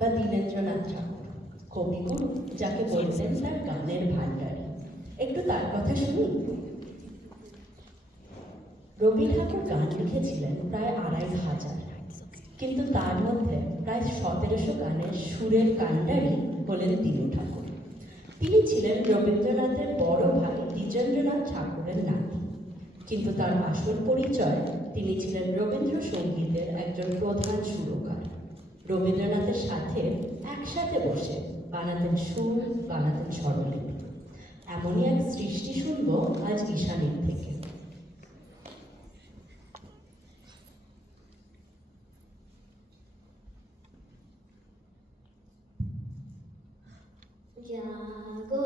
বা দীনেন্দ্রনাথ ঠাকুর, কবিগুরু যাকে বলতেন তার গানের ভাণ্ডারী। একটু তার কথা শুনি। রবি ঠাকুর গান লিখেছিলেন প্রায় ২৫০০, কিন্তু তার মধ্যে প্রায় ১৭০০ গানের সুরের কাণ্ডারী হলেন দীনু ঠাকুর। তিনি ছিলেন রবীন্দ্রনাথের বড় ভাই দ্বিজেন্দ্রনাথ ঠাকুরের নাতি, কিন্তু তার আসল পরিচয় তিনি ছিলেন রবীন্দ্রসঙ্গীতের একজন প্রধান সুরকার। রবীন্দ্রনাথের সাথে একসাথে বসে বানাতেন সুর, বানাতেন স্বরলিপি। এমনই এক সৃষ্টি শুনব আজ ঈশানীর থেকে। জাগো